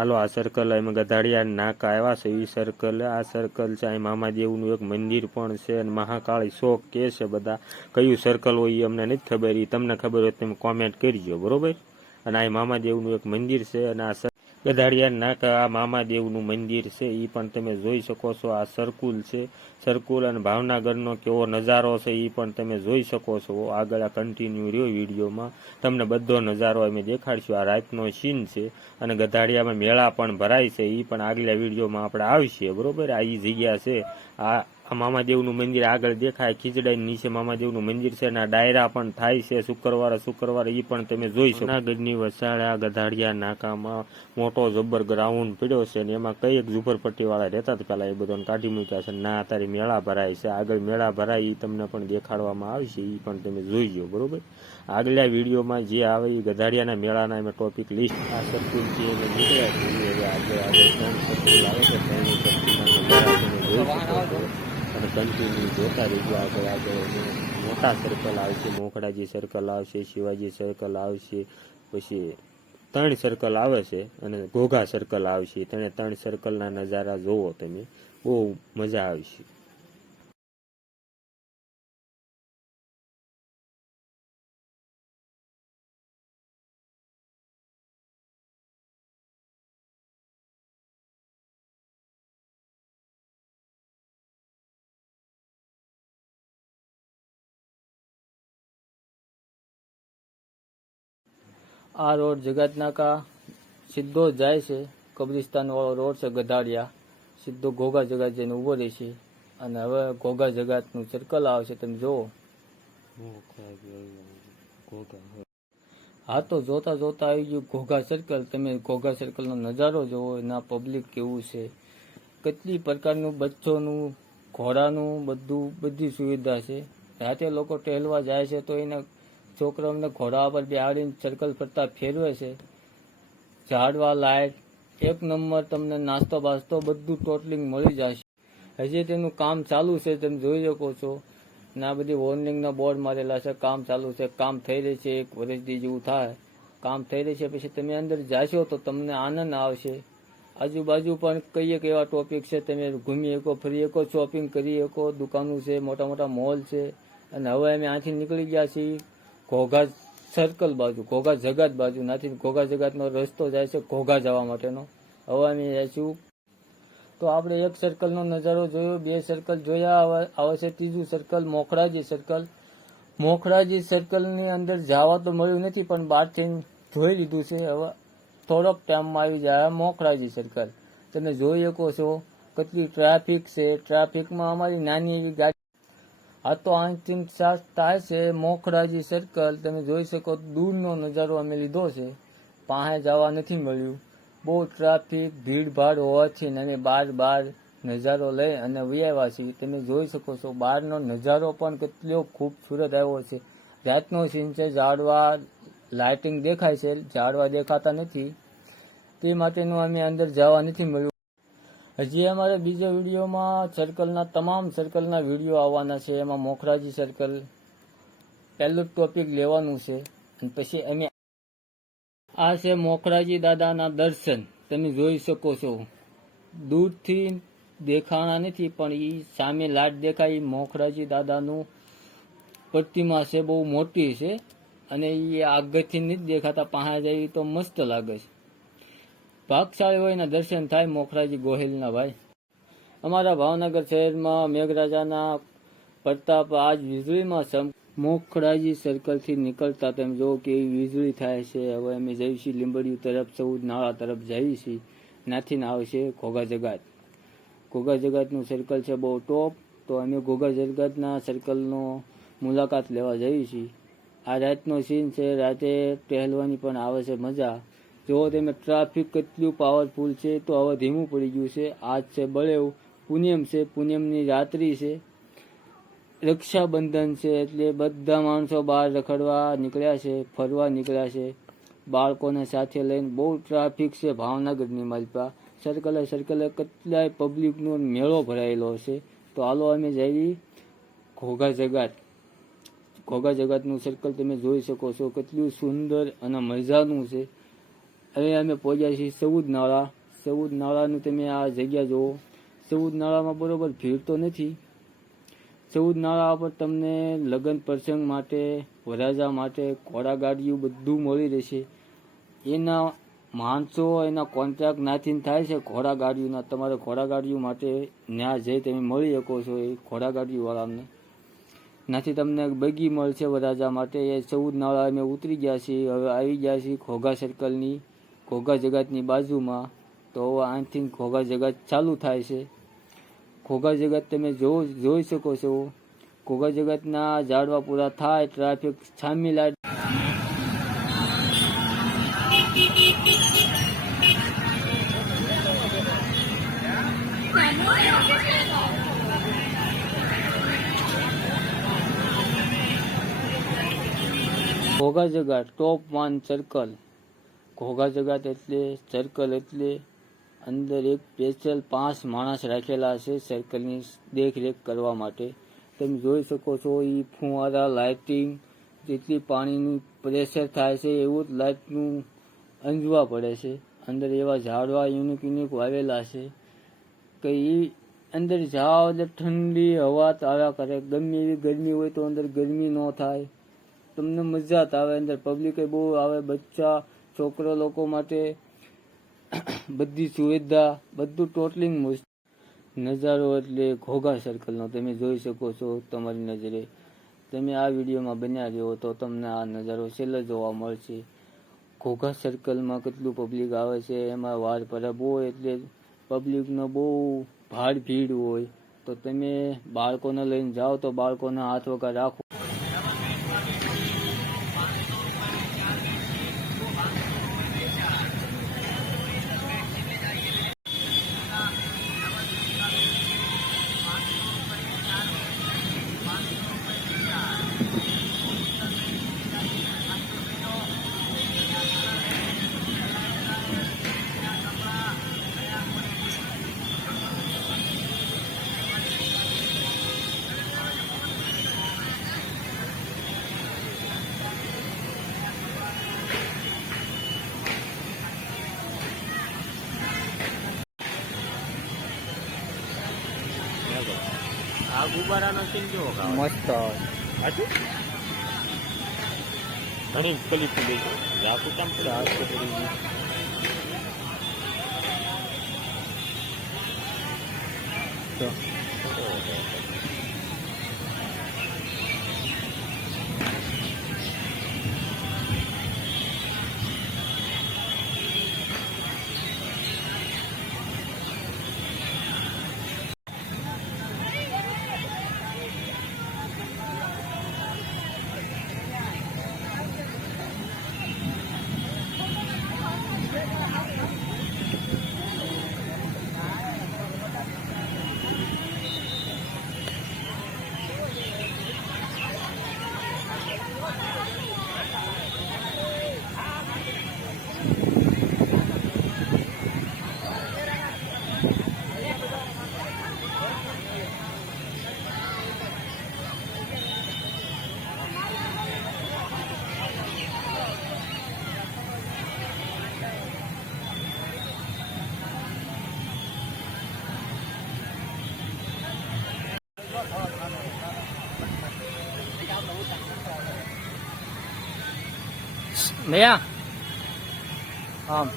હાલો આ સર્કલ એમાં ગધાડિયા નાકા આવ્યા છે એ સર્કલ. આ સર્કલ છે અહીં મામાદેવનું એક મંદિર પણ છે અને મહાકાળી શોખ કે છે બધા. કયું સર્કલ હોય એ અમને નથી ખબર, એ તમને ખબર હોય તમે કોમેન્ટ કરજો બરોબર. અને અહીં મામાદેવનું એક મંદિર છે અને આ ગધાડિયા નાકા આ મામાદેવનું મંદિર છે એ પણ તમે જોઈ શકો છો. આ સર્કુલ છે, સર્કુલ અને ભાવનગરનો કેવો નજારો છે એ પણ તમે જોઈ શકો છો. આગળ આ કન્ટિન્યુ રહ્યો વિડીયોમાં તમને બધો નજારો અમે દેખાડશું. આ રાતનો સીન છે અને ગધાડિયામાં મેળા પણ ભરાય છે એ પણ આગલા વિડીયોમાં આપણે આવશે બરોબર. આ એ જગ્યા છે. આ મામાદેવનું મંદિર આગળ દેખાય, ખીચડાની નીચે મામાદેવનું મંદિર છે અને ડાયરા પણ થાય છે શુક્રવારે એ પણ તમે જોઈ શકો. જૂનાગઢની વસાડે આ ગધાડિયા નાકામાં મોટો જબ્બર ગ્રાઉન્ડ પડ્યો છે અને એમાં કઈ એક ઝુંપડપટ્ટી વાળા રહેતા હતા પેલા, એ બધાને કાઢી મૂક્યા છે. ના અત્યારે મેળા ભરાય છે, આગળ મેળા ભરાય એ તમને પણ દેખાડવામાં આવશે, એ પણ તમે જોઈજો બરોબર. આગલા વિડીયોમાં જે આવે એ ગધાડિયાના મેળાના એમાં ટોપિક લિસ્ટ. આ સર્કુલથી અમે નીકળ્યા છીએ. હવે આગળ 3 સર્કલ આવે છે, 3 સર્કલના નજારા તમે જોઈ શકો છો અને કન્ટિન્યુ જોતા રહીજો. આગળ મોટા સર્કલ આવશે, મોખડાજી સર્કલ આવશે, શિવાજી સર્કલ આવશે, પછી 3 સર્કલ આવે છે અને ઘોઘા સર્કલ આવશે. 3 સર્કલના નજારા જોવો તમે, બહુ મજા આવશે. આ રોડ જગતનાકા સીધો જાય છે, કબ્રિસ્તાન વાળો રોડ છે ગધાડિયા, સીધો ઘોઘા જગત જઈને ઉભો રહેશે. અને હવે ઘોઘા જગતનું સર્કલ આવશે, તમે જુઓ. હા તો જોતા જોતા આવી ગયું ઘોઘા સર્કલ. તમે ઘોઘા સર્કલનો નજારો જોવો, એના પબ્લિક કેવું છે, કેટલી પ્રકારનું બચ્ચોનું, ઘોડાનું, બધી સુવિધા છે. રાતે લોકો ટહેલવા જાય છે તો એના છોકરાઓને ઘોડા પર બેહાડીને સર્કલ ફરતા ફેરવે છે. ઝાડવા, લાઇટ, એક નંબર. તમને નાસ્તો બાસ્તો બધું ટોટલિંગ મળી જશે. હજી તેનું કામ ચાલુ છે, તમે જોઈ શકો છો. અને આ બધી વોર્નિંગના બોર્ડ મારેલા છે, કામ ચાલુ છે, કામ થઈ રહી છે. 1 વર્ષથી જેવું થાય કામ થઈ રહી છે. પછી તમે અંદર જાશો તો તમને આનંદ આવશે. આજુબાજુ પણ કઈ એક એવા ટોપિક છે, તમે ઘૂમી શકો, ફરી શકો, શોપિંગ કરી શકો, દુકાનો છે, મોટા મોટા મોલ છે. અને હવે અમે આથી નીકળી ગયા છીએ ઘોઘા સર્કલ બાજુ, ઘોઘા જગત બાજુ. નાથી ઘોઘા જગતનો રસ્તો જાય છે ઘોઘા જવા માટેનો. હવે અમે જઈશું. તો આપણે 1 સર્કલનો નજારો જોયો, 2 સર્કલ જોયા. આવે છે 3જું સર્કલ, મોખડાજી સર્કલ. મોખડાજી સર્કલની અંદર જવા તો મળ્યું નથી, પણ બહારથી જોઈ લીધું છે. હવે થોડોક ટાઈમમાં આવી જાય મોખડાજી સર્કલ. તમે જોઈ શકો છો કેટલી ટ્રાફિક છે. ટ્રાફિકમાં અમારી નાની એવી ગાડી. આ તો અહીંથી સ્ટાર્ટ થાય છે મોખડાજી સર્કલ. તમે જોઈ શકો, દૂરનો નજારો અમે લીધો છે, પાસે જવા નથી મળ્યું. બહુ ટ્રાફિક, ભીડભાડ હોવાથી અને બાર નજારો લઈ અને વ્યાવ્યા છીએ. તમે જોઈ શકો છો બહારનો નજારો પણ કેટલો ખૂબસૂરત આવ્યો છે. રાતનો સીન છે, ઝાડવા, લાઇટિંગ દેખાય છે, ઝાડવા દેખાતા નથી, તે માટેનું અમે અંદર જવા નથી મળ્યું. હજી અમારે બીજા વિડીયોમાં સર્કલના તમામ સર્કલના વિડીયો આવવાના છે. એમાં મોખરાજી સર્કલ પહેલું ટોપિક લેવાનું છે. અને પછી અમે આ છે મોખરાજી દાદાના દર્શન. તમે જોઈ શકો છો, દૂરથી દેખાણા નથી પણ એ સામે લાટ દેખાય. મોખરાજી દાદાનું પ્રતિમા છે, બહુ મોટી છે અને એ આગળથી નથી દેખાતા, પાસે જાય તો મસ્ત લાગે છે. ભાગશાળી હોય એના દર્શન થાય મોખરાજી ગોહિલના ભાઈ. અમારા ભાવનગર શહેરમાં મેઘરાજાના પ્રતાપ આજ વીજળીમાં મોખરાજી સર્કલથી નીકળતા તમે જો કેવી વીજળી થાય છે. હવે અમે જઈશું લીંબડિયું તરફ, 14 નાળા તરફ જઈએ છીએ. નાથી આવશે ઘોઘા જગત. ઘોઘા જગતનું સર્કલ છે બહુ ટોપ. તો અમે ઘોઘા જગતના સર્કલનો મુલાકાત લેવા જઈએ છીએ. આ રાતનો સીન છે, રાતે ટહેલવાની પણ આવે છે મજા. જો તમે ટ્રાફિક કેટલું પાવરફુલ છે, તો હવે ધીમું પડી ગયું છે. આજ છે બળેવ પૂનમ છે, પૂનમની રાત્રિ છે, રક્ષાબંધન છે, એટલે બધા માણસો બહાર રખડવા નીકળ્યા છે, ફરવા નીકળ્યા છે, બાળકોને સાથે લઈને. બહુ ટ્રાફિક છે ભાવનગરની માલપા. સર્કલે કેટલાય પબ્લિકનો મેળો ભરાયેલો છે. તો હાલો અમે જઈએ ઘોઘા જગત. ઘોઘા જગતનું સર્કલ તમે જોઈ શકો છો, કેટલું સુંદર અને મજાનું છે. હવે અમે પહોંચ્યા છીએ સૌદ નાળા. સૌદ નાળાનું તમે આ જગ્યા જુઓ. સૌદ નાળામાં બરોબર ભીડ તો નથી. સૌદ નાળા પર તમને લગ્ન પ્રસંગ માટે, વરરાજા માટે, ઘોડાગાડીઓ બધું મળી રહેશે. એના માણસો એના કોન્ટ્રાક્ટ નાથીને થાય છે ઘોડાગાડીઓના. તમારે ઘોડાગાડીઓ માટે ત્યાં જઈ તમે મળી શકો છો એ ઘોડાગાડીઓવાળાને. નાથી તમને બગી મળશે વરરાજા માટે. એ સૌદ નાળા અમે ઉતરી ગયા છીએ. હવે આવી ગયા છીએ ઘોઘા સર્કલની, ઘોઘા જગતની બાજુમાં. તો અહીંથી ઘોઘા જગત ચાલુ થાય છે. ઘોઘા જગત તમે જોઈ શકો છો. ઘોઘા જગતના ઝાડવા પૂરા થાય, ટ્રાફિક છામી લાઈટ. ઘોઘા જગત ટોપ 1 સર્કલ. ઘોઘા જગત એટલે સર્કલ એટલે અંદર એક સ્પેશિયલ 5 માણસ રાખેલા છે સર્કલની દેખરેખ કરવા માટે. તમે જોઈ શકો છો એ ફુવારા, લાઇટિંગ, જેટલી પાણીનું પ્રેશર થાય છે એવું જ લાઇટનું અંજવા પડે છે. અંદર એવા ઝાડવા યુનિક વાવેલા છે કે એ અંદર જાઓ એટલે ઠંડી હવા આવ્યા કરે. ગમે એવી ગરમી હોય તો અંદર ગરમી ન થાય. તમને મજા જ આવે. અંદર પબ્લિકે બહુ આવે. બચ્ચા, છોકરા લોકો માટે બધી સુવિધા, બધું ટોટલિંગ નજારો એટલે ઘોઘા સર્કલનો તમે જોઈ શકો છો તમારી નજરે. તમે આ વિડીયોમાં બન્યા રહ્યો તો તમને આ નજારો છેલ્લે જોવા મળશે. ઘોઘા સર્કલમાં કેટલું પબ્લિક આવે છે. એમાં વાર પરબ હોય એટલે પબ્લિકનો બહુ ભાડ ભીડ હોય. તો તમે બાળકોને લઈને જાઓ તો બાળકોના હાથ વગર રાખો. આ ગુબારાનો સીન કેવો મસ્ત હાજુ ઘણી તકલીફ થઈ ગઈ. રાખું કામ ભૈયા આમ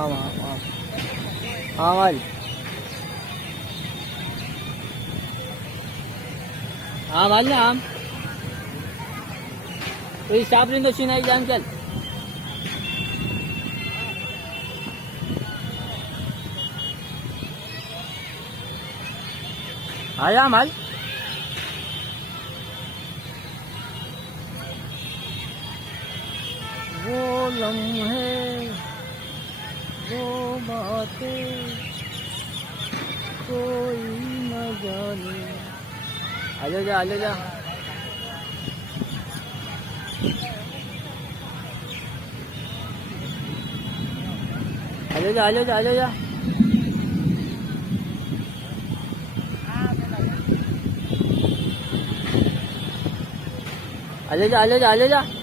આમ આમ આમ આમ હાલ આમ હાલ ને આમ એ સાપરી નો સીન આવી જાય ચાલ હા આમ હાલ वो लम्बा बातें कोई न जाने। आले जा आले जा। आले जा आले जा आले जा। आले जा आले जा आले जा।